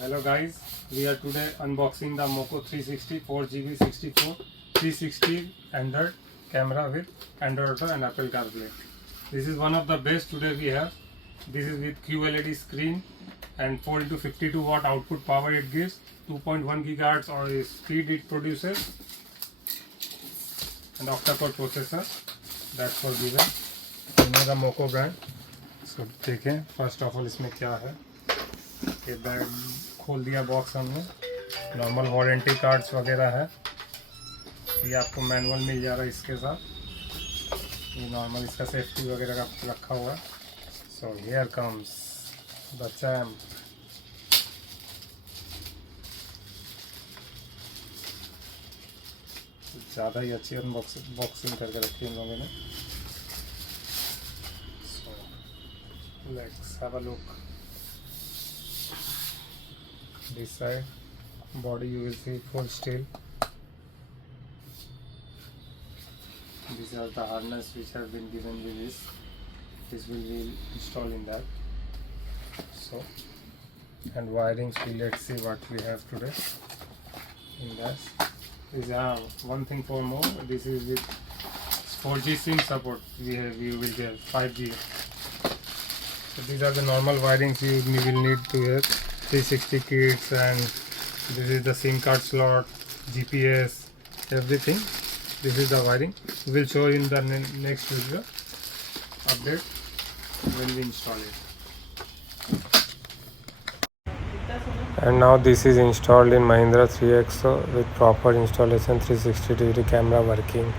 Hello guys, we are today unboxing the MOCO 360 4GB 64 360 Android camera with Android Auto and Apple CarPlay. This is one of the best today we have. This is with QLED screen and 4 into 52 watt output power it gives, 2.1 GHz or speed it produces, and octa-core processor. That's for given. You know the MOCO brand. So देखें first of all इसमें क्या है. ये bag खोल दिया box हमने. Normal warranty cards वगैरह है. ये आपको मैनुअल मिल जा रहा है इसके साथ. ये नॉर्मल इसका सेफ्टी वगैरह का रखा हुआ है. So here comes the champ. ज़्यादा ही अच्छी बॉक्सिंग करके रखी इन लोगों ने. Let's have a look. This side body you will see full steel. These are the harness which have been given with this. This will be installed in that. So and wirings, let's see what we have today in that. Is one thing for more. This is with 4G SIM support. We will get 5G. So these are the normal wirings you will need to get 360 kits, and this is the SIM card slot, GPS, everything. This is the wiring. We will show in the next video update when we install it. And now this is installed in Mahindra 3XO with proper installation, 360 degree camera working.